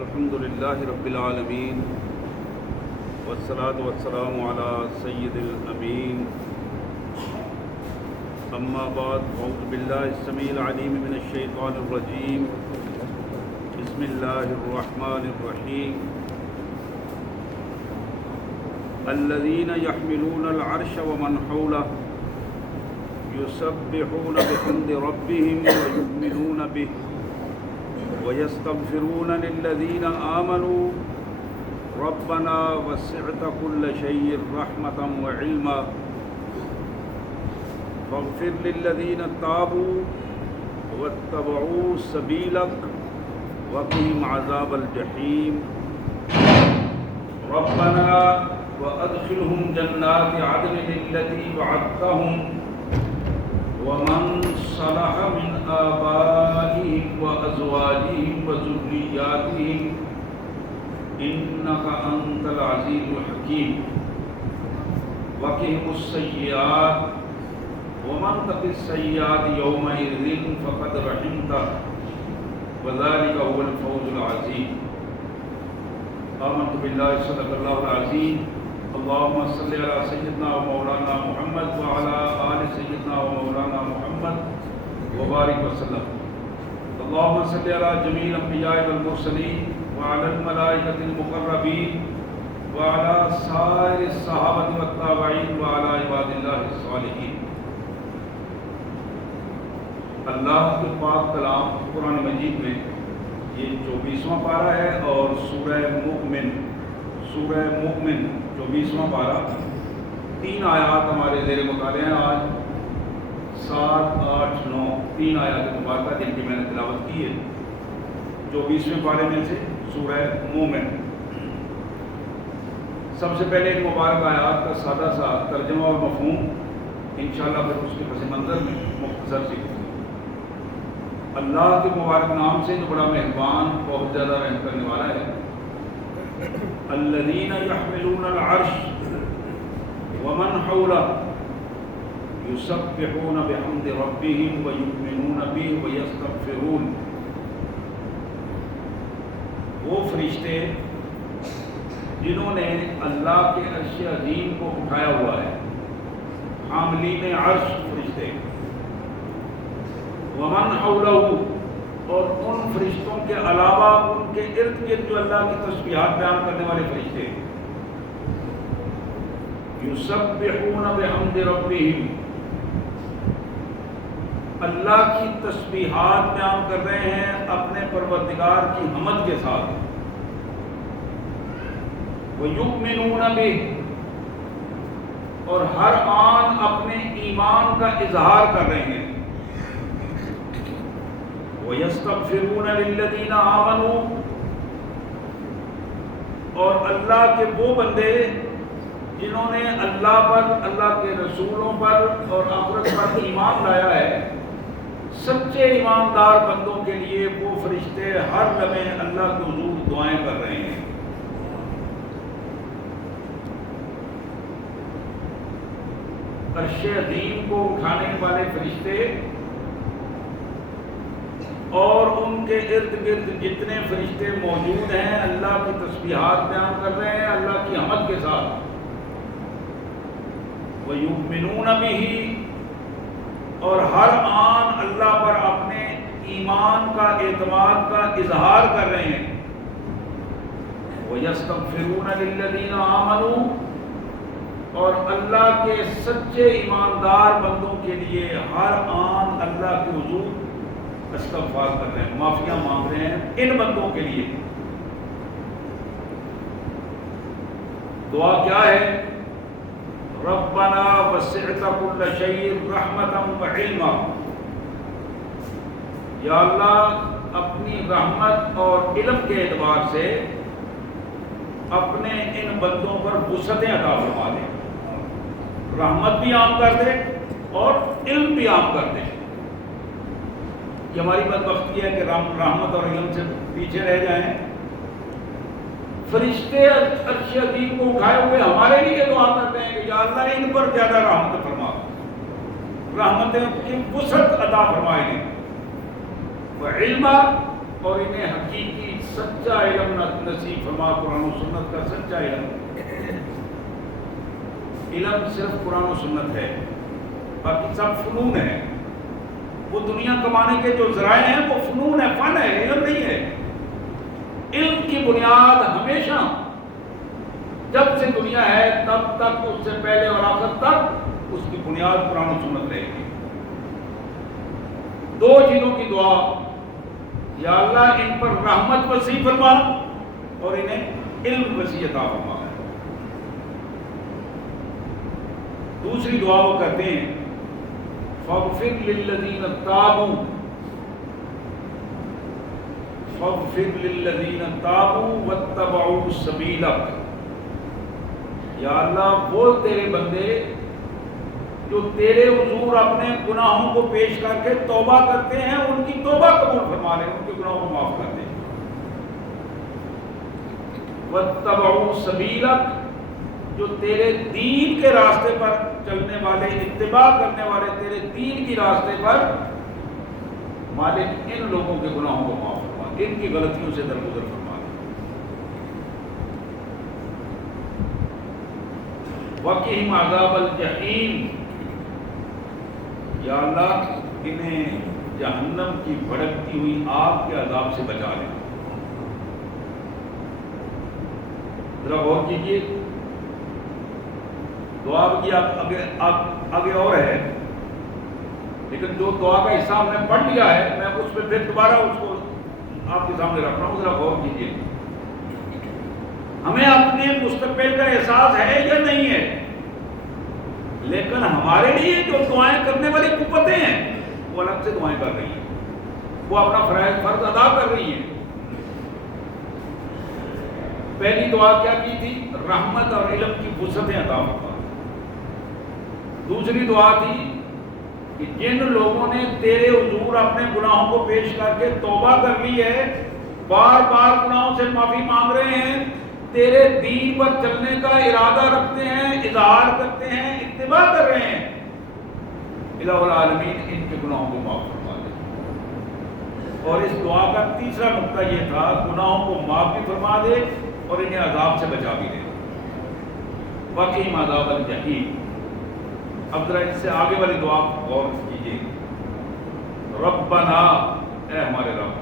الحمد لله رب العالمين والصلاة والسلام على سيد الأمين أما بعد أعوذ بالله السميع العليم من الشيطان الرجيم بسم الله الرحمن الرحيم الذين يحملون العرش ومن حوله يسبحون بحمد ربهم ويؤمنون به ويستغفرون للذين آمنوا ربنا وسعت كل شيء رحمة وعلما فاغفر للذين تابوا واتبعوا سبيلك وقهم عذاب الجحيم ربنا وأدخلهم جنات عدن التي وعدتهم ومن صلح من آبائهم وأزواجهم وذرياتهم إنك أنت العزيز الحكيم وقهم السيئات ومن تق السيئات يومئذ فقد رحمته وذلك هو الفوز العظيم آمنت بالله صدق الله العظيم اللهم صل على سيدنا ومولانا محمد وعلى آل سيدنا ومولانا محمد وبارك وسلم اللهم صل على جميع الأنبياء والمرسلين وعلى الملائكة المقربين وعلى سائر الصحابة والتابعين وعلى عباد الله الصالحين اللہ کے پاک کلام قرآن مجید میں یہ 24واں پارہ ہے اور سورہ مؤمن 24واں پارہ 3 آیات ہمارے زیر مطالعہ ہیں آج 7، 8، 9 3 آیات مبارکہ جن کی میں نے تلاوت کی ہے 24ویں پارے میں سے سورہ مومن۔ سب سے پہلے ان مبارک آیات کا سادہ سا ترجمہ اور مفہوم انشاءاللہ پھر اس کے پس منظر میں مختصر سی اللہ کے مبارک نام سے جو بڑا مہربان بہت زیادہ رحم کرنے والا ہے۔ الذین یحملون العرش ومن حولہ یسبحون بحمد ربہم ویؤمنون بہ ویستغفرون، وہ فرشتے جنہوں نے اللہ کے عرش عظیم کو اٹھایا ہوا ہے، حاملین عرش فرشتے، ومن حولہ اور ان فرشتوں کے علاوہ ان کے ارد گرد جو اللہ کی تسبیحات بیان کرنے والے فرشتے، یسبحون بحمد ربہم، اللہ کی تسبیحات بیان کر رہے ہیں اپنے پروردگار کی حمد کے ساتھ، وَيُؤْمِنُونَ بِهِ اور ہر آن اپنے ایمان کا اظہار کر رہے ہیں، وَيَسْتَغْفِرُونَ لِلَّذِينَ آمَنُوا اور اللہ کے وہ بندے جنہوں نے اللہ پر، اللہ کے رسولوں پر اور آخرت پر ایمان لایا ہے، سچے ایماندار بندوں کے لیے وہ فرشتے ہر لمحے اللہ کے حضور دعائیں کر رہے ہیں۔ عرش عظیم کو اٹھانے والے فرشتے اور ان کے ارد گرد جتنے فرشتے موجود ہیں اللہ کی تسبیحات بیان کر رہے ہیں اللہ کی حمد کے ساتھ، وَيُؤْمِنُونَ بِهِ اور ہر آن اللہ پر اپنے ایمان کا، اعتماد کا اظہار کر رہے ہیں، وَيَسْتَغْفِرُونَ لِلَّذِينَ آمَنُوا اور اللہ کے سچے ایماندار بندوں کے لیے ہر آن اللہ کے حضور استغفار کر رہے ہیں، معافیاں مانگ رہے ہیں ان بندوں کے لیے۔ دعا کیا ہے؟ ربنا وسعت كل شيء رحمة وعلما، یا اللہ اپنی رحمت اور علم کے اعتبار سے اپنے ان بندوں پر وسعتیں عطا فرما دے، رحمت بھی عام کر دے اور علم بھی عام کر دے۔ یہ ہماری بدبختی ہے کہ رحمت اور علم سے پیچھے رہ جائیں۔ فرشتے عرش عظیم کو اٹھائے ہوئے ہمارے لیے دعا کرتے ہیں کہ یا اللہ ان پر زیادہ رحمت فرما، رحمتیں کی وسعت عطا فرمائے، وعلما اور انہیں حقیقی سچا علم نصیب فرما، قرآن و سنت کا سچا علم۔ علم صرف قرآن و سنت ہے، باقی سب فنون ہے۔ وہ دنیا کمانے کے جو ذرائع ہیں وہ فنون ہے، فن ہے، علم نہیں ہے۔ علم کی بنیاد ہمیشہ جب سے دنیا ہے تب تک، اس سے پہلے اور آخر تک، اس کی بنیاد قرآن و سنت رہے گی۔ دو چیزوں کی دعا، یا اللہ ان پر رحمت وسیع فرما اور انہیں علم وسیع عطا فرما۔ دوسری دعا وہ کرتے ہیں فاغفر للذین تابوا، فاغفر للذین تابوا واتبعوا سبیلک۔ یا اللہ وہ تیرے بندے جو تیرے حضور اپنے گناہوں کو پیش کر کے توبہ کرتے ہیں، ان کی توبہ قبول فرما لے، ان کے گناہوں کو معاف کر دے۔ واتبعوا سبیلک، جو تیرے دین کے راستے پر چلنے والے، اتباع کرنے والے، تیرے دین کی راستے پر، مالک ان لوگوں کے گناہوں کو معاف فرما، ان کی غلطیوں سے درگزر فرما۔ وقہم عذاب الجحیم، یا اللہ انہیں جہنم کی بھڑکتی ہوئی آگ کے عذاب سے بچا لے۔ ذرا غور کیجیے، دعا کی آگے اور ہے، لیکن جو دعا کا حصہ ہم نے پڑھ لیا ہے، میں اس پہ پھر دوبارہ اس کو آپ کے سامنے رکھ رہا ہوں، ذرا غور کیجیے۔ ہمیں اپنے مستقبل کا احساس ہے یا نہیں ہے، لیکن ہمارے لیے جو دعائیں کرنے والی قوتیں ہیں وہ الگ سے دعائیں کر رہی ہیں، وہ اپنا فرض ادا کر رہی ہیں۔ پہلی دعا کیا کی تھی؟ رحمت اور علم کی وسعتیں عطا فرما۔ دوسری دعا تھی کہ جن لوگوں نے تیرے حضور اپنے گناہوں کو پیش کر کے توبہ کر لی ہے، بار بار گناہوں سے معافی مانگ رہے ہیں، تیرے دین پر چلنے کا ارادہ رکھتے ہیں، اظہار کرتے ہیں، اتباع کر رہے ہیں، الہ العالمین ان کے گناہوں کو معاف فرما دے۔ اور اس دعا کا تیسرا نقطہ یہ تھا، گناہوں کو معاف بھی فرما دے اور انہیں عذاب سے بچا بھی دے۔ وقہم عذاب الجحیم۔ اب ذرا اس سے آگے والی دعا غور کیجیے۔ ربنا، اے ہمارے رب،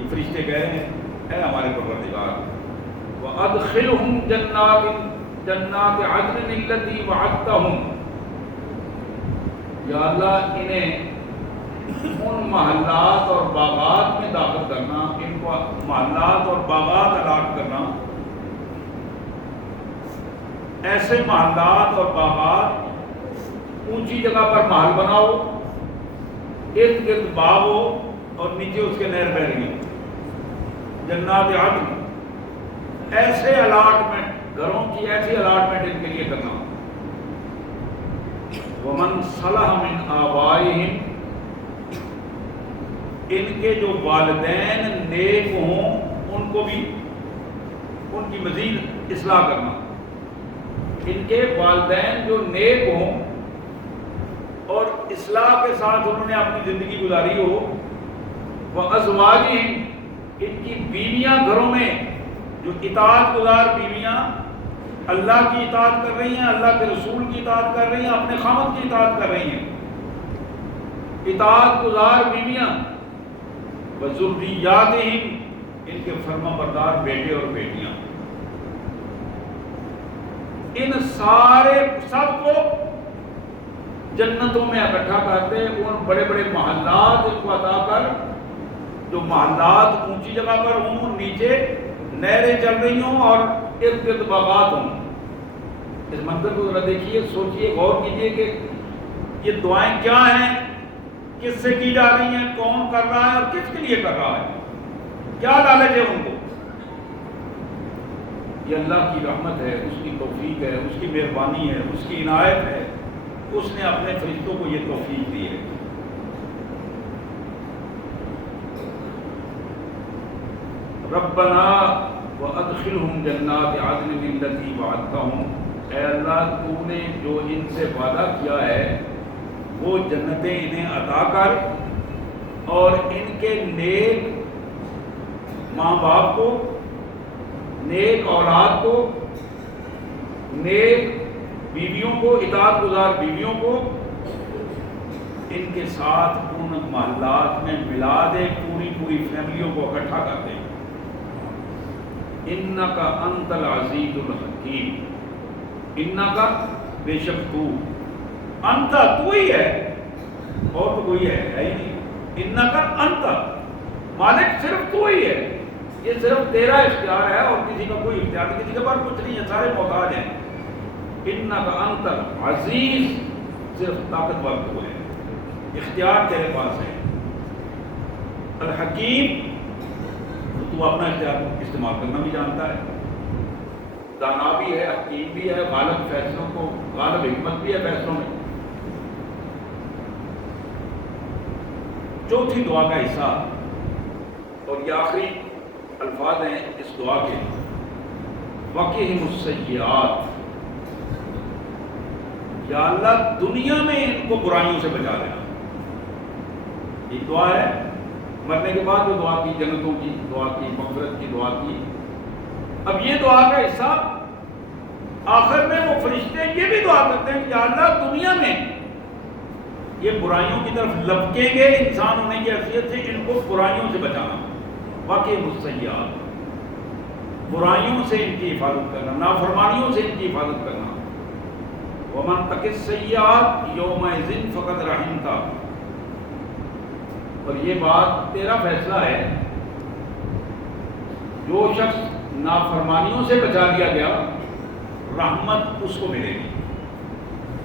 یہ فرشتے کہہ رہے ہیں اے ہمارے پروردگار، وَأَدْخِلْهُمْ جَنَّاتِ عَدْنٍ الَّتِي وَعَدتَّهُمْ، یا اللہ انہیں ان محلات اور باغات میں داخل کرنا، ان کو محلات اور باغات الاٹ کرنا، ایسے محلات اور باغات، اونچی جگہ پر محل بناؤ، ارد گرد باغ ہو اور نیچے اس کے نہر بہ رہی ہو، جنات عدن، ایسے الاٹمنٹ، گھروں کی ایسی الاٹمنٹ ان کے لیے کرنا۔ وَمَنْ صَلَحَ مِنْ آبَائِهِمْ، ان کے جو والدین نیک ہوں ان کو بھی، ان کی مزید اصلاح کرنا، ان کے والدین جو نیک ہوں اور اصلاح کے ساتھ انہوں نے اپنی زندگی گزاری ہو، وَأَزْوَاجِهِمْ، ان کی بیویاں گھروں میں جو اطاعت گزار بیویاں، اللہ کی اطاعت کر رہی ہیں، اللہ کے رسول کی اطاعت کر رہی ہیں، اپنے خاوند کی اطاعت کر رہی ہیں، اطاعت گزار بیویاں، وَذُرِّيَّاتِهِمْ، ان کے فرما بردار بیٹے اور بیٹیاں، ان سارے سب کو جنتوں میں اکٹھا کرتے، ان بڑے بڑے محلات ان کو عطا کر، جو محلات اونچی جگہ پر ہوں، نیچے نہریں چل رہی ہوں اور ارد گرد باغات ہوں۔ اس منظر کو ذرا دیکھیے، سوچئے، غور کیجئے کہ یہ دعائیں کیا ہیں، کس سے کی جا رہی ہیں، کون کر رہا ہے اور کس کے لیے کر رہا ہے، کیا لالچ ہے ان کو۔ یہ اللہ کی رحمت ہے، اس کی توفیق ہے، اس کی مہربانی ہے، اس کی عنایت ہے، اس نے اپنے فرشتوں کو یہ توفیق دی ہے۔ ربنا وادخلهم جنات عدن التي وعدتهم، اے اللہ تو نے جو ان سے وعدہ کیا ہے وہ جنتیں انہیں عطا کر، اور ان کے نیک ماں باپ کو، نیک اولاد کو، نیک بیویوں کو، اطاعت گزار بیویوں کو، ان کے ساتھ ان محلات میں ملا دے، پوری فیملیوں کو اکٹھا کر دے۔ انکا انت العزیز الحکیم، انکا بے شک تو، انت تو ہی ہے، اور تو کوئی ہے ہی نہیں، انکا انت، مالک صرف تو ہی ہے، یہ صرف تیرا اختیار ہے اور کسی کا کوئی اختیار نہیں، کسی کے پاس کچھ نہیں ہے، سارے محتاج ہیں۔ انکا انت العزیز، صرف طاقتور تو ہے، اختیار تیرے پاس ہے۔ الحکیم، تو اپنا اختیار استعمال کرنا بھی جانتا ہے، دانا بھی ہے، حکیم بھی ہے، غالب فیصلوں کو، غالب حکمت بھی ہے فیصلوں میں۔ چوتھی دعا کا حصہ اور یہ آخری الفاظ ہیں اس دعا کے، وقہم السیئات، یا اللہ دنیا میں ان کو برائیوں سے بچا لینا۔ ایک دعا ہے، مرنے کے بعد وہ دعا کی، جنتوں کی دعا کی، مغفرت کی دعا کی۔ اب یہ دعا کا حصہ آخر میں وہ فرشتے یہ بھی دعا کرتے ہیں کہ یا اللہ دنیا میں یہ برائیوں کی طرف لپکیں گے انسان ہونے کی حیثیت سے، ان کو برائیوں سے بچانا، وقہم السیئات، برائیوں سے ان کی حفاظت کرنا، نافرمانیوں سے ان کی حفاظت کرنا۔ وَمَن تَقِ السَّيِّئَاتِ يَوْمَئِذٍ فَقَدْ رَحِمْتَهُ، اور یہ بات تیرا فیصلہ ہے، جو شخص نافرمانیوں سے بچا لیا گیا رحمت اس کو ملے گی۔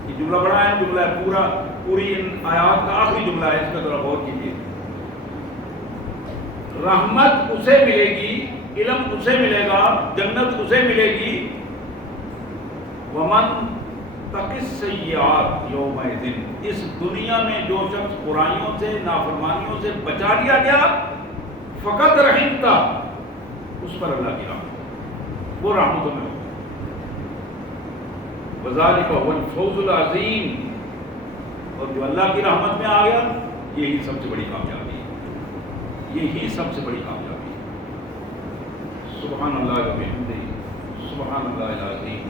یہ جملہ بڑا اہم جملہ ہے، پوری ان آیات کا آخری جملہ ہے، اس پہ ذرا غور کیجیے۔ رحمت اسے ملے گی، علم اسے ملے گا، جنت اسے ملے گی۔ ومن تق السیئات یومئذ، اس دنیا میں جو شخص برائیوں سے، نافرمانیوں سے بچا لیا گیا، فقط رحمتا، اس پر اللہ کی رحمت، وہ رحمتوں میں ہوگا۔ وذالک هو الفوز العظیم، اور جو اللہ کی رحمت میں آ گیا یہی سب سے بڑی کامیابی ہے، یہی سب سے بڑی کامیابی ہے۔ سبحان اللہ و بحمدہ، سبحان اللہ العظیم،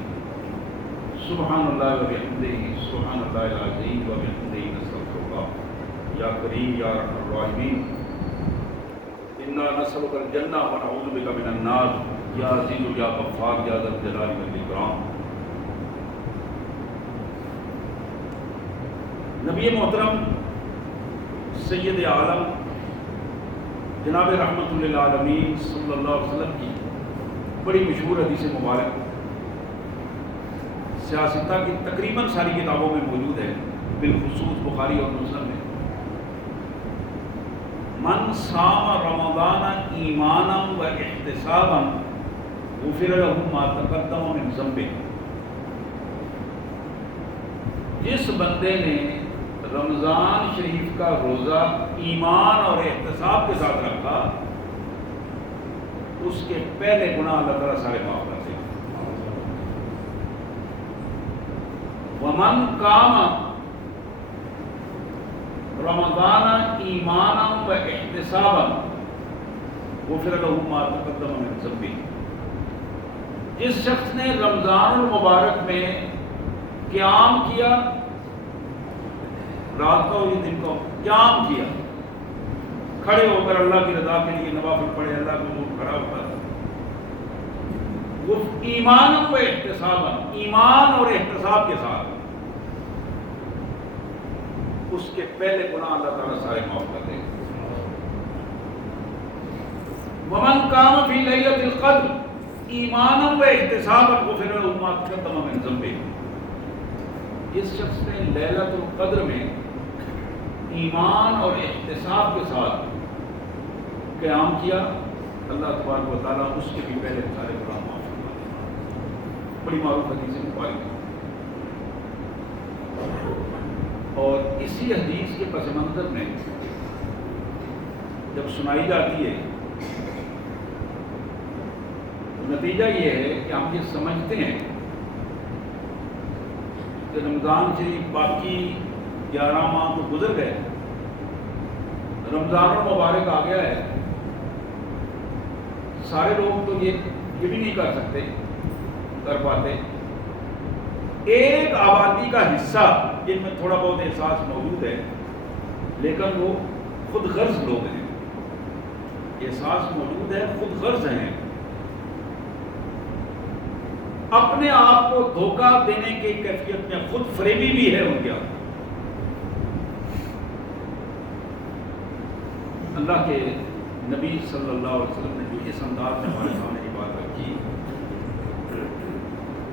سبحان اللہ و بحمدہ، سبحان اللہ العظیم و بحمدہ، نستغفر اللہ۔ یا کریم یا ارحم الراحمین، انا نسألک الجنہ و نعوذ بک من النار، یا عزیز یا غفار یا ذا الجلال والاکرام۔ نبی محترم سید عالم جناب رحمت للعالمین صلی اللہ علیہ وسلم کی بڑی مشہور حدیث مبارک سیاستہ کی تقریباً ساری کتابوں میں موجود ہے، بالخصوص بخاری اور مسلم میں۔ من صام رمضان ایمانا و احتسابا غفر له ما تقدم من ذنبه، جس بندے نے رمضان شریف کا روزہ ایمان اور احتساب کے ساتھ رکھا، اس کے پہلے گناہ اللہ تعالیٰ سارے معاف کر دے۔ ومن قام رمضان ایمانا و احتسابا غفر له ما تقدم من ذنبه، جس شخص نے رمضان المبارک میں قیام کیا، رات کو یا دن کو قیام کیا، کھڑے ہو کر اللہ کی رضا کے لیے نوافل پڑھے، اللہ کے حضور کھڑا ہوتا ہے، وہ ایمان و احتسابا، ایمان اور احتساب کے ساتھ، اس کے پہلے گناہ اللہ تعالیٰ سارے معاف کر دے گا۔ ومن قام فی لیلۃ القدر ایمانا و احتسابا غفر له ما تقدم من ذنبه، جس شخص نے لیلۃ القدر میں ایمان اور احتساب کے ساتھ قیام کیا، اللہ تبارک و تعالیٰ اس کے بھی پہلے سارے گناہ معاف کرتا ہے۔ بڑی معروف حدیث مبارک ہے، اور اسی حدیث کے پس منظر میں جب سنائی جاتی ہے تو نتیجہ یہ ہے کہ ہم یہ سمجھتے ہیں کہ رمضان شریف باقی 11 ماہ تو گزر گئے، رمضان المبارک آ گیا ہے، سارے لوگ تو یہ بھی نہیں کر سکتے، کر پاتے. ایک آبادی کا حصہ جن میں تھوڑا بہت احساس موجود ہے، لیکن وہ خود غرض لوگ ہیں. احساس موجود ہے، خود غرض ہیں، اپنے آپ کو دھوکہ دینے کی کیفیت میں خود فریبی بھی ہے ان کے آپ. اللہ کے نبی صلی اللہ علیہ وسلم نے جو اس انداز میں ہمارے سامنے کی بات رکھی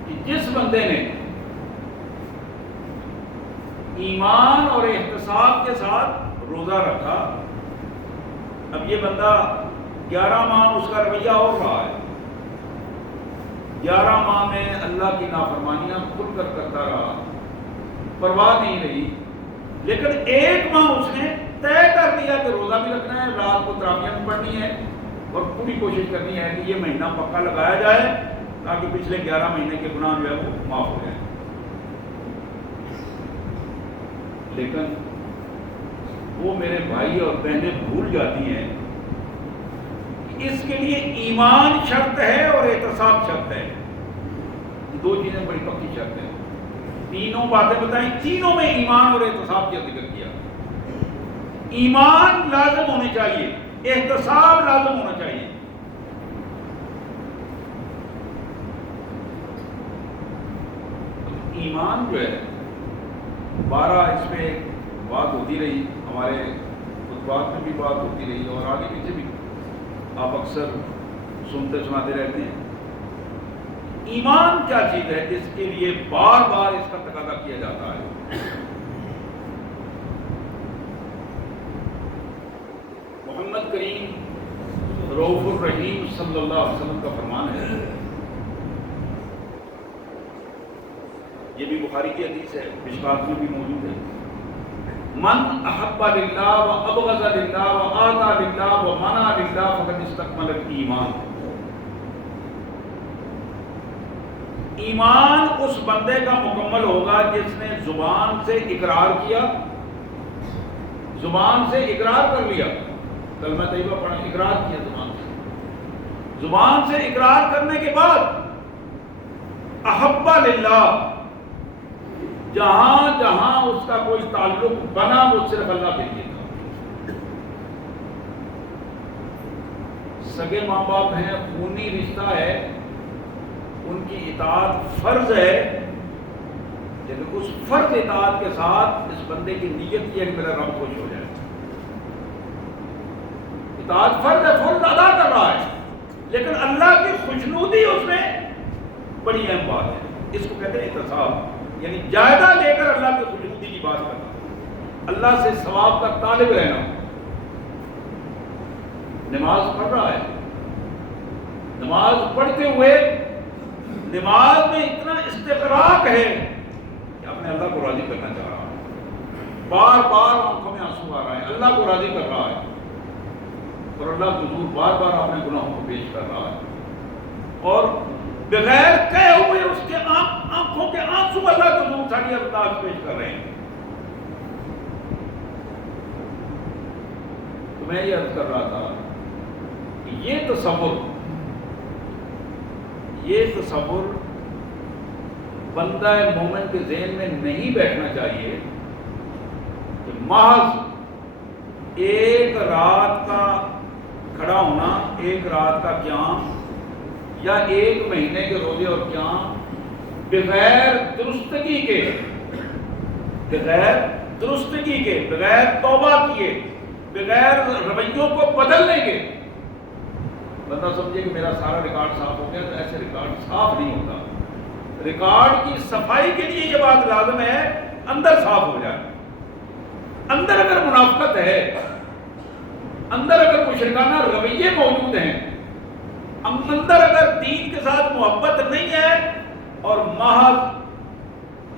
کہ جس بندے نے ایمان اور احتساب کے ساتھ روزہ رکھا، اب یہ بندہ 11 ماہ اس کا رویہ اور رہا ہے، 11 ماہ میں اللہ کی نافرمانیاں کھل کر کرتا رہا، پرواہ نہیں رہی، لیکن 1 ماہ اس نے طے کر دیا کہ روزہ بھی رکھنا ہے، رات کو تراویح بھی پڑھنی ہے، اور پوری کوشش کرنی ہے کہ یہ مہینہ پکا لگایا جائے تاکہ پچھلے 11 مہینے کے گناہ جو ہے وہ معاف ہو جائیں. لیکن وہ میرے بھائی اور بہنیں بھول جاتی ہیں کہ اس کے لیے ایمان شرط ہے اور احتساب شرط ہے. یہ 2 چیزیں بڑی پکی شرط ہیں. تینوں باتیں بتائیں، تینوں میں ایمان اور احتساب کا ذکر کیا. ایمان لازم ہونی چاہیے، احتساب لازم ہونا چاہیے. ایمان جو ہے 12 اس پہ بات ہوتی رہی، ہمارے خطبات میں بھی بات ہوتی رہی اور آگے پیچھے بھی آپ اکثر سنتے سناتے رہتے ہیں. ایمان کیا چیز ہے جس کے لیے بار بار اس کا تقاضا کیا جاتا ہے؟ محمد کریم رؤوف الرحیم صلی اللہ علیہ وسلم کا فرمان ہے، یہ بھی بخاری کی حدیث ہے، مشکات میں بھی موجود ہے، من احب للہ و ابغض للہ و آتا للہ و منع للہ فقد استکمل الایمان. ایمان اس بندے کا مکمل ہوگا جس نے زبان سے اقرار کیا، زبان سے اقرار کر لیا، کلمہ طیبہ پڑھا، اقرار کیا زبان سے اقرار کرنے کے بعد احب للہ، جہاں جہاں اس کا کوئی تعلق بنا وہ صرف اللہ کے لیے تھا. سگے ماں باپ ہیں، خونی رشتہ ہے، ان کی اطاعت فرض ہے، لیکن اس فرض اطاعت کے ساتھ اس بندے کی نیت یہ ہے کہ میرا رب خوش ہو جائے. اطاعت فرض ہے، فرض ادا کر رہا ہے، لیکن اللہ کی خوشنودی اس میں بڑی اہم بات ہے. اس کو کہتے ہیں احتساب، یعنی جائزہ لے کر اللہ کی خوشنودی کی بات کرنا، اللہ سے ثواب کا طالب رہنا. نماز پڑھ رہا ہے، نماز پڑھتے ہوئے نماز میں اتنا استغراق ہے کہ اپنے اللہ کو راضی کرنا چاہ رہا ہے، بار بار آنکھوں میں آنسو آ رہا ہے، اللہ کو راضی کر رہا ہے، اور اللہ کے حضور بار بار اپنے گناہوں کو پیش کر رہا ہے، اور بغیر کہے ہوئے اس کے آنکھوں کے آنسو اللہ کے حضور ساری ارتاج پیش کر رہے ہیں. تو میں یہ عرض کر رہا تھا کہ یہ تصور بندہ مومن کے ذہن میں نہیں بیٹھنا چاہیے کہ محض ایک رات کا کھڑا ہونا، ایک رات کا قیام یا ایک مہینے کے روزے اور قیام بغیر درستگی کے، بغیر توبہ کیے، بغیر رویوں کو بدلنے کے بندہ سمجھے کہ میرا سارا ریکارڈ صاف ہو گیا، تو ایسے ریکارڈ صاف نہیں ہوتا. ریکارڈ کی صفائی کے لیے یہ بات لازم ہے اندر صاف ہو جائے. اندر اگر منافقت ہے، اندر اگر مشرکانہ رویے موجود ہیں، اندر اگر دین کے ساتھ محبت نہیں ہے اور محض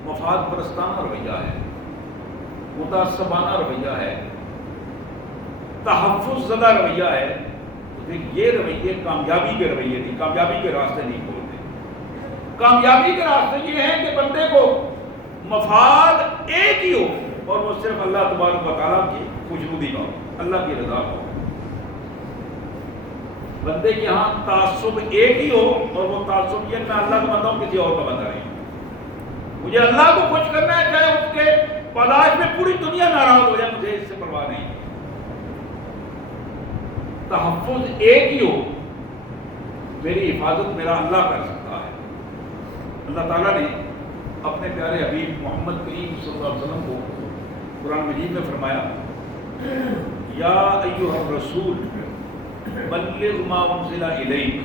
مفاد پرستانہ رویہ ہے، متعصبانہ رویہ ہے، تحفظ زدہ رویہ ہے، تو پھر یہ رویے کامیابی کے رویے نہیں، کامیابی کے راستے نہیں کھولتے. کامیابی کے راستے یہ ہیں کہ بندے کو مفاد ایک ہی ہو اور وہ صرف اللہ تبارک و تعالیٰ کی خوشنودی کا ہو، اللہ کی رضا کا ہو. بندے کے ہاں تعصب ایک ہی ہو اور وہ تعصب یہ میں اللہ کا بندہ ہوں کسی اور کا بندہ نہیں، مجھے اللہ کو خوش کرنا ہے چاہے اس کے پاداش میں پوری دنیا ناراض ہو جائے، مجھے اس سے پرواہ نہیں۔ تحفظ ایک ہی ہو، میری حفاظت میرا اللہ کر سکتا ہے۔ اللہ تعالیٰ نے اپنے پیارے حبیب محمد کریم صلی اللہ علیہ وسلم کو قرآن مجید میں فرمایا یا ایھا الرسول بلغ ما انزل الیک،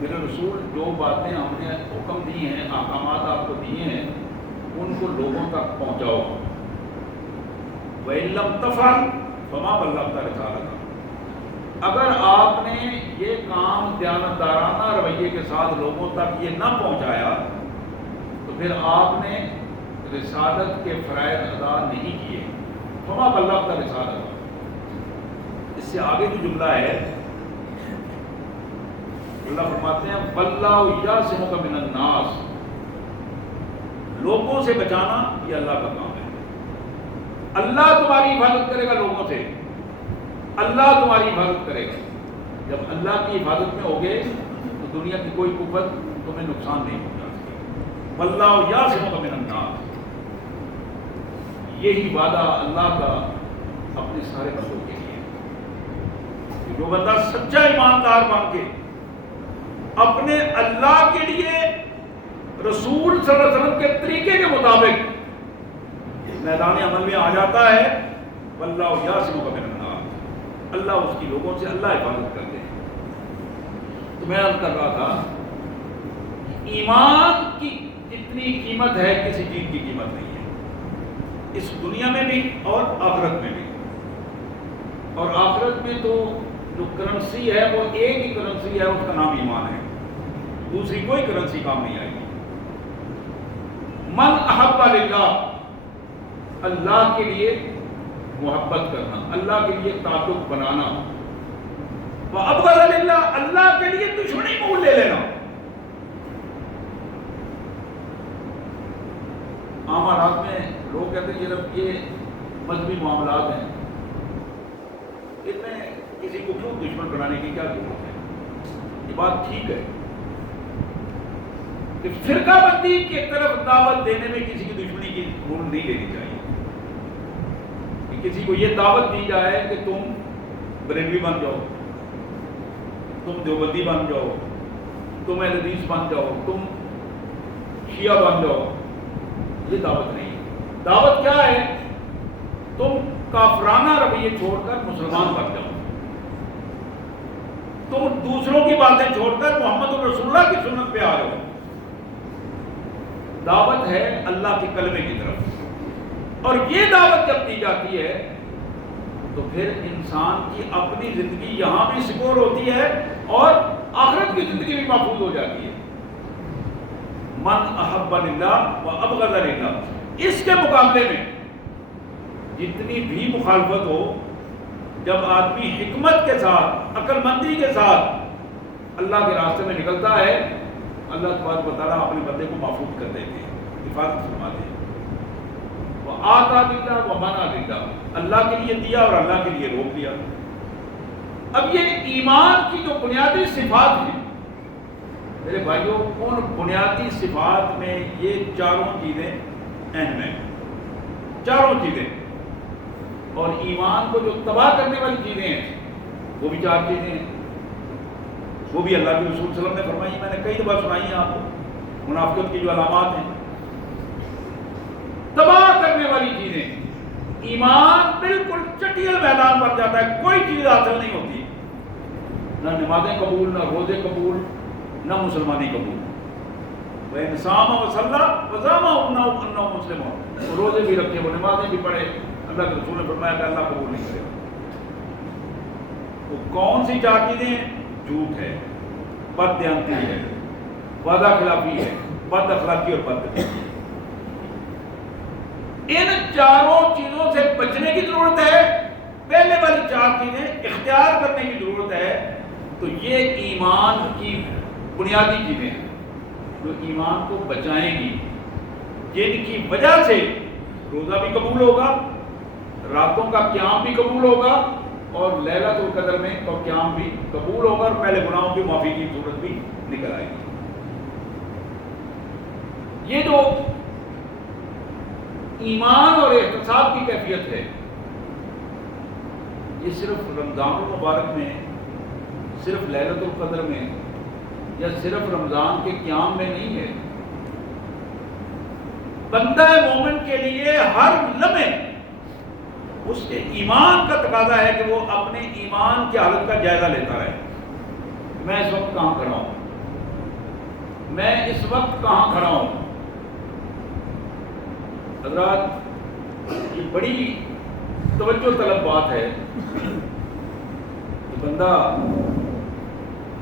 میرے رسول جو باتیں ہم نے حکم دی ہیں، احکامات آپ کو دیے ہیں، ان کو لوگوں تک پہنچاؤ۔ وَإِن لَّمْ تَفْعَلْ فَمَا بَلَّغْتَ رِسَالَتَهُ، اگر آپ نے یہ کام دیانتدارانہ رویے کے ساتھ لوگوں تک یہ نہ پہنچایا تو پھر آپ نے رسالت کے فرائض ادا نہیں کیے۔ فما بلغت رسالتہ، اس سے آگے جو جملہ ہے اللہ فرماتے ہیں وَاللَّهُ يَعْصِمُكَ مِنَ النَّاسِ، لوگوں سے بچانا یہ اللہ کا کام ہے۔ اللہ تمہاری حفاظت کرے گا لوگوں سے، اللہ تمہاری حفاظت کرے گا۔ جب اللہ کی حفاظت میں ہوگے تو دنیا کی کوئی قوت تمہیں نقصان نہیں پہنچا سکے۔ وَاللَّهُ يَعْصِمُكَ مِنَ النَّاسِ، یہی وعدہ اللہ کا اپنے سارے بندوں کے لیے کہ جو بندہ سچا ایماندار بن کے اپنے اللہ کے لیے رسول صلی اللہ علیہ وسلم کے طریقے کے مطابق میدان عمل میں آ جاتا ہے، واللہ یعصمک من الناس، اللہ اس کی لوگوں سے اللہ حفاظت کرتے ہیں۔ تو میں عرض کر رہا تھا ایمان کی اتنی قیمت ہے کسی چیز کی قیمت نہیں ہے، اس دنیا میں بھی اور آخرت میں بھی۔ اور آخرت میں تو جو کرنسی ہے وہ ایک ہی کرنسی ہے، اس کا نام ایمان ہے، دوسری کوئی کرنسی کام نہیں آئے گی۔ من احب للہ، اللہ کے لیے محبت کرنا، اللہ کے لیے تعلق بنانا، وابغض للہ، اللہ کے لیے دشمنی مول لے لینا۔ عام حالات میں لوگ کہتے ہیں یہ مذہبی معاملات ہیں، ان میں کسی کو کیوں دشمن بنانے کی کیا ضرورت ہے؟ یہ بات ٹھیک ہے کہ فرقہ بندی کی طرف دعوت دینے میں کسی کی دشمنی کی بھول نہیں لینی چاہیے، کہ کسی کو یہ دعوت دی جائے کہ تم بریلوی بن جاؤ، تم دیوبندی بن جاؤ، تم اہل حدیث بن جاؤ، تم شیعہ بن جاؤ، یہ دعوت نہیں ہے۔ دعوت کیا ہے؟ تم کافرانہ رویے چھوڑ کر مسلمان بن جاؤ، تم دوسروں کی باتیں چھوڑ کر محمد رسول اللہ کی سنت پہ آ جاؤ۔ دعوت ہے اللہ کے کلمے کی طرف، اور یہ دعوت جب دی جاتی ہے تو پھر انسان کی اپنی زندگی یہاں بھی سکور ہوتی ہے اور آخرت کی زندگی بھی محفوظ ہو جاتی ہے۔ من احب للہ وابغض للہ، اس کے مقابلے میں جتنی بھی مخالفت ہو، جب آدمی حکمت کے ساتھ، عقل مندی کے ساتھ اللہ کے راستے میں نکلتا ہے، اللہ تبارک و تعالیٰ اپنے بندے کو محفوظ کر دیتے ہیں، حفاظت فرماتے ہیں۔ وآتیٰ للہ ومنع للہ، اللہ کے لیے دیا اور اللہ کے لیے روک دیا۔ اب یہ ایمان کی جو بنیادی صفات ہیں میرے بھائیوں، ان بنیادی صفات میں یہ چاروں چیزیں اہم ہیں، چاروں چیزیں، اور ایمان کو جو تباہ کرنے والی چیزیں ہیں وہ بھی چار چیزیں ہیں، وہ بھی اللہ کے رسول صلی اللہ علیہ وسلم نے فرمائی، میں نے کئی دفعہ سنائی ہیں آپ کو، منافقت کی جو علامات ہیں۔ تباہ کرنے والی چیزیں، ایمان بالکل چٹیل میدان بن جاتا ہے، کوئی چیز حاصل نہیں ہوتی، نہ نمازیں قبول، نہ روزے قبول، نہ مسلمانی قبول۔ وَإِنْ صَامَ وَصَلَّى وَزَعَمَ أَنَّهُ مُسْلِمٌ، وہ روزے بھی رکھے، وہ نمازیں بھی پڑھے، اللہ کے رسول نے فرمایا کہ اللہ قبول نہیں کرے گا۔ وہ کون سی چار چیزیں ہیں؟ جھوٹ ہے، بددیانتی ہے، وعدہ خلافی ہے، بد اخلاقی اور بددیانتی۔ ان چاروں چیزوں سے بچنے کی ضرورت ہے، پہلے والی چار چیزیں اختیار کرنے کی ضرورت ہے۔ تو یہ ایمان کی بنیادی چیزیں ہیں جو ایمان کو بچائیں گی، جن کی وجہ سے روزہ بھی قبول ہوگا، راتوں کا قیام بھی قبول ہوگا، اور لیلۃ القدر میں تو قیام بھی قبول ہوگا اور پہلے گناہوں کی معافی کی صورت بھی نکل آئے گی۔ یہ جو ایمان اور احتساب کی کیفیت ہے، یہ صرف رمضان المبارک میں، صرف لیلۃ القدر میں یا صرف رمضان کے قیام میں نہیں ہے۔ بندہ مومن کے لیے ہر لمحے اس کے ایمان کا تقاضا ہے کہ وہ اپنے ایمان کی حالت کا جائزہ لیتا رہے۔ میں اس وقت کہاں کھڑا ہوں، میں اس وقت کہاں کھڑا ہوں۔ حضرات، یہ بڑی توجہ طلب بات ہے کہ بندہ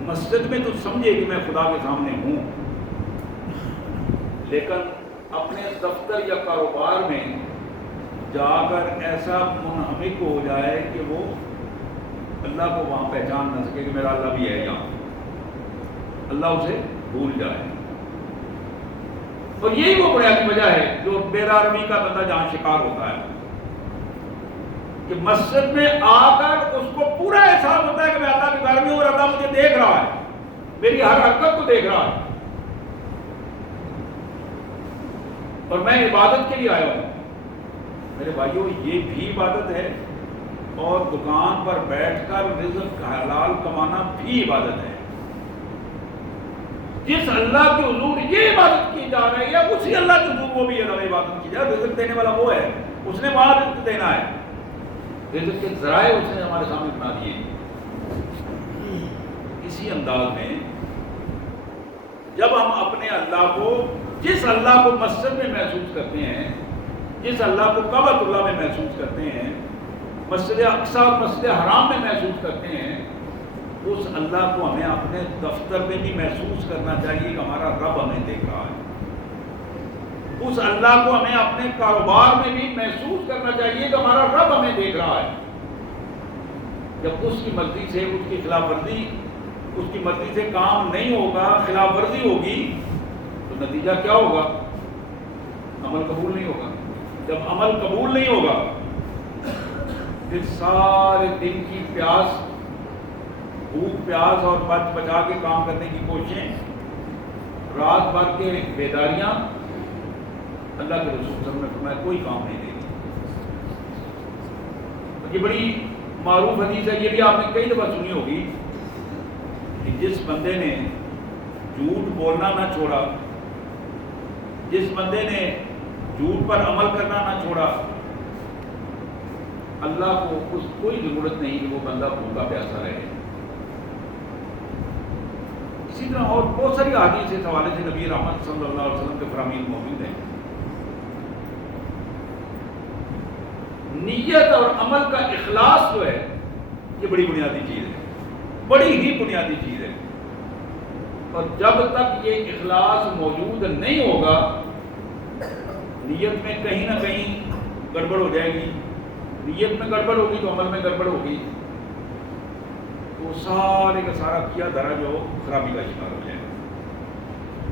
مسجد میں تو سمجھے کہ میں خدا کے سامنے ہوں، لیکن اپنے دفتر یا کاروبار میں جا کر ایسا منہمک ہو جائے کہ وہ اللہ کو وہاں پہچان نہ سکے کہ میرا اللہ بھی ہے یہاں، اللہ اسے بھول جائے۔ اور یہی وہ بنیادی وجہ ہے جو بیدارمی کا بندہ جہاں شکار ہوتا ہے کہ مسجد میں آ کر اس کو پورا احساس ہوتا ہے کہ میں اللہ کے گھر میں ہوں اور اللہ مجھے دیکھ رہا ہے، میری ہر حرکت کو دیکھ رہا ہے اور میں عبادت کے لیے آیا ہوں۔ میرے بھائیوں، یہ بھی عبادت ہے اور دکان پر بیٹھ کر رزق حلال کمانا بھی عبادت ہے۔ جس اللہ کے حضور یہ عبادت کی جا رہی ہے، اسی اللہ کے حضور وہ بھی عبادت کی جائے۔ رزق دینے والا وہ ہے، اس نے وہاں رزق دینا ہے، رزق کے ذرائع اس نے ہمارے سامنے بنا دیے۔ اسی انداز میں جب ہم اپنے اللہ کو، جس اللہ کو مسجد میں محسوس کرتے ہیں، جس اللہ کو کعبۃ اللہ میں محسوس کرتے ہیں، مسجد اقصی اور مسجد حرام میں محسوس کرتے ہیں، اس اللہ کو ہمیں اپنے دفتر میں بھی محسوس کرنا چاہیے کہ ہمارا رب ہمیں دیکھ رہا ہے۔ اس اللہ کو ہمیں اپنے کاروبار میں بھی محسوس کرنا چاہیے کہ ہمارا رب ہمیں دیکھ رہا ہے۔ جب اس کی مرضی سے، اس کی خلاف ورزی، اس کی مرضی سے کام نہیں ہوگا، خلاف ورزی ہوگی، تو نتیجہ کیا ہوگا؟ عمل قبول نہیں ہوگا۔ جب عمل قبول نہیں ہوگا، پھر سارے دن کی پیاس، بھوک پیاس اور بچ بچا کے کام کرنے کی کوششیں، رات بھر کے بیداریاں، اللہ کے رسول صلی اللہ علیہ وسلم نے فرمایا کوئی کام نہیں دے گی۔ یہ بڑی معروف حدیث ہے، یہ بھی آپ نے کئی دفعہ سنی ہوگی کہ جس بندے نے جھوٹ بولنا نہ چھوڑا، جس بندے نے جھوٹ پر عمل کرنا نہ چھوڑا، اللہ کو اس کوئی ضرورت نہیں کہ وہ بندہ بھوکا پیاسا رہے۔ اسی طرح اور بہت ساری احادیث اس حوالے سے نبی رحمت صلی اللہ علیہ وسلم کے فرامین موجود ہیں۔ نیت اور عمل کا اخلاص جو ہے، یہ بڑی بنیادی چیز ہے، بڑی ہی بنیادی چیز ہے۔ اور جب تک یہ اخلاص موجود نہیں ہوگا، نیت میں کہیں نہ کہیں گڑبڑ ہو جائے گی، نیت میں گڑبڑ ہوگی تو عمل میں گڑبڑ ہوگی، تو سارے کا سارا کیا دھرا جو خرابی کا شکار ہو جائے گا۔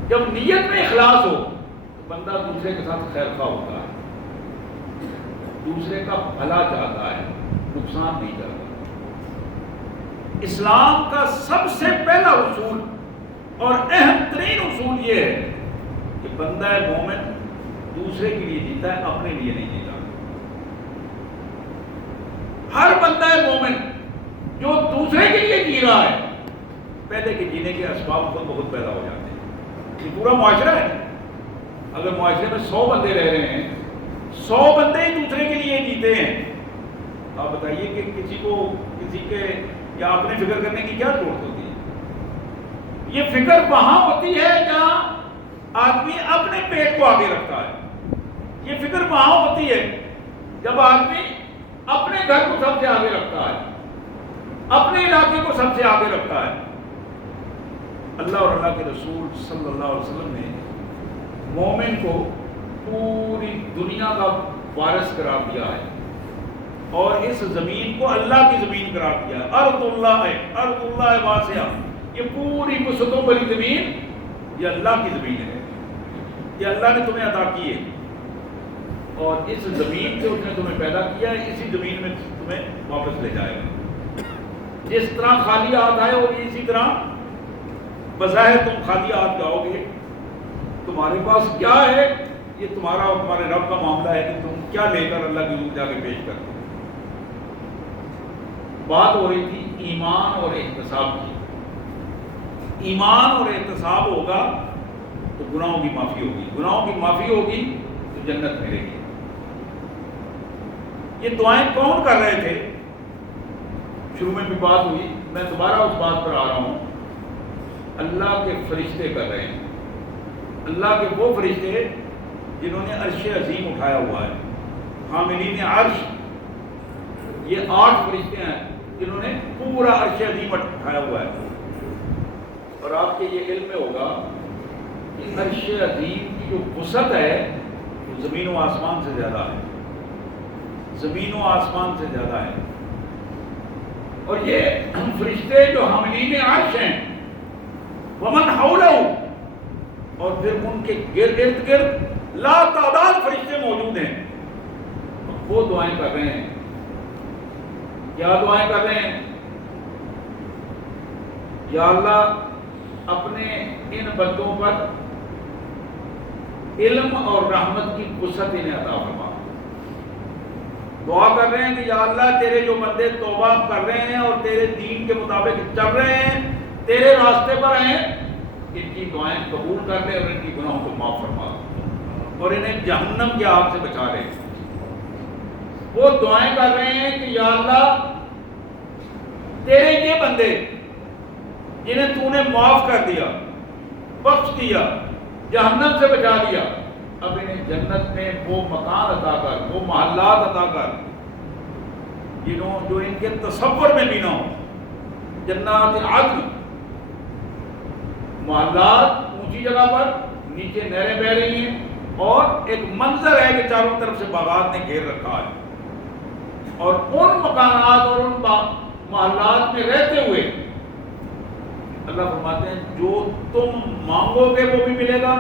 جب نیت میں اخلاص ہو تو بندہ دوسرے کے ساتھ خیر خواہ ہوتا ہے، دوسرے کا بھلا چاہتا ہے، نقصان نہیں چاہتا۔ اسلام کا سب سے پہلا اصول اور اہم ترین اصول یہ ہے کہ بندہ مومن دوسرے کے لیے جیتا ہے، اپنے لیے نہیں جیتا۔ ہر بندہ مومن جو دوسرے کے لیے جی رہا ہے، پہلے کے جینے کے اسباب خود بخود پیدا ہو جاتے ہیں۔ یہ پورا معاشرہ ہے، اگر معاشرے میں 100 بندے رہ رہے ہیں، 100 بندے ہی دوسرے کے لیے جیتے ہیں، آپ بتائیے کہ کسی کو کسی کے یا اپنے فکر کرنے کی کیا ضرورت ہوتی ہے؟ یہ فکر وہاں ہوتی ہے جہاں آدمی اپنے پیٹ کو آگے رکھتا ہے۔ یہ فکر وہاں ہوتی ہے جب آدمی اپنے گھر کو سب سے آگے رکھتا ہے، اپنے علاقے کو سب سے آگے رکھتا ہے۔ اللہ اور اللہ کے رسول صلی اللہ علیہ وسلم نے مومن کو پوری دنیا کا وارث قرار دیا ہے اور اس زمین کو اللہ کی زمین قرار دیا ہے۔ ارض اللہ واسعہ، یہ پوری وسعتوں والی زمین یہ اللہ کی زمین ہے، یہ اللہ نے تمہیں عطا کی ہے اور اس زمین سے اس نے تمہیں پیدا کیا ہے، اسی زمین میں تمہیں واپس لے جائے گا۔ جس طرح خالی ہاتھ آئے اور اسی طرح بظاہر تم خالی ہاتھ جاؤ گے. تمہارے پاس کیا ہے یہ تمہارا اور تمہارے رب کا معاملہ ہے کہ تم کیا لے کر اللہ کی حضور جا کے پیش کرتے. بات ہو رہی تھی ایمان اور احتساب کی. ایمان اور احتساب ہوگا تو گناہوں کی معافی ہوگی, گناہوں کی معافی ہوگی تو جنت ملے گی. یہ دعائیں کون کر رہے تھے؟ شروع میں بھی بات ہوئی, میں دوبارہ اس بات پر آ رہا ہوں. اللہ کے فرشتے کر رہے ہیں. اللہ کے وہ فرشتے جنہوں نے عرش عظیم اٹھایا ہوا ہے. حاملین عرش, یہ 8 فرشتے ہیں جنہوں نے پورا عرش عظیم اٹھایا ہوا ہے. اور آپ کے یہ علم میں ہوگا کہ عرش عظیم کی جو وسعت ہے وہ زمین و آسمان سے زیادہ ہے, زمین و آسمان سے زیادہ ہے. اور یہ فرشتے جو حاملین عرش ہیں, ومن حولہ, اور پھر ان کے ارد گرد لا تعداد فرشتے موجود ہیں. وہ دعائیں کر رہے ہیں. کیا دعائیں کر رہے ہیں؟ یا اللہ اپنے ان بندوں پر علم اور رحمت کی وسعت انہیں عطا فرما. دعا کر رہے ہیں کہ یا اللہ تیرے جو بندے توبہ کر رہے ہیں اور تیرے دین کے مطابق چل رہے ہیں, تیرے راستے پر ہیں, ان کی دعائیں قبول کر لے اور ان کی گناہوں کو معاف فرما اور انہیں جہنم کی آگ سے بچا لے. وہ دعائیں کر رہے ہیں کہ یا اللہ تیرے یہ بندے جنہیں تو نے معاف کر دیا, بخش دیا, جہنم سے بچا دیا, اب انہیں جنت میں وہ مکان عطا کر, وہ محلات عطا کر جو ان کے تصور میں بھی نہ ہو. جنات عدن, محلات اونچی جگہ پر, نیچے نہریں بہ رہی ہیں, اور ایک منظر ہے کہ چاروں طرف سے باغات نے گھیر رکھا ہے. اور ان مکانات اور ان محلات میں رہتے ہوئے اللہ فرماتے ہیں جو تم مانگو گے وہ بھی ملے گا,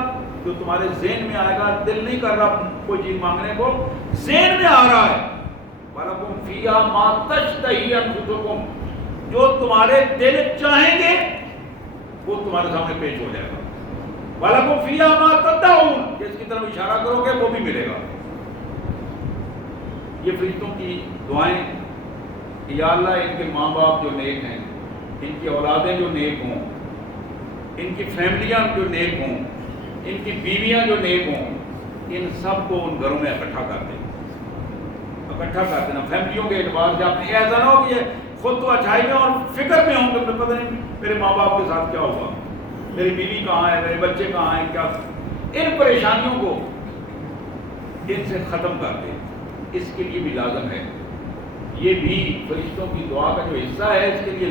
جو تمہارے ذہن میں آئے گا. دل نہیں کر رہا کوئی چیز مانگنے کو, ذہن میں آ رہا ہے. وَلَكُمْ فِيهَا مَا تَشْتَهِي أَنفُسُكُمْ, جو تمہارے دل چاہیں گے وہ تمہارے سامنے پیش ہو جائے گا. وَلَكُمْ فِيهَا مَا تَدَّعُونَ, جس کی طرف اشارہ کرو گے وہ بھی ملے گا. یہ فرشتوں کی دعائیں کہ یا اللہ ان کے ماں باپ جو نیک ہیں, ان کی اولادیں جو نیک ہوں, ان کی فیملیاں جو نیک ہوں, ان کی بیویاں جو نیک ہوں, ان سب کو ان گھروں میں اکٹھا کر دیں, اکٹھا کر دینا. فیملیوں کے اعتبار سے آپ نے ایسا نہ ہو کہ خود تو اچھائی میں اور فکر میں ہوں کہ پتہ نہیں میرے ماں باپ کے ساتھ کیا ہوگا, میری بیوی کہاں ہے, میرے بچے کہاں ہیں, کیا. ان پریشانیوں کو ان سے ختم کر دیں. اس کے لیے بھی لازم ہے, یہ بھی فرشتوں کی دعا کا جو حصہ ہے, اس کے لیے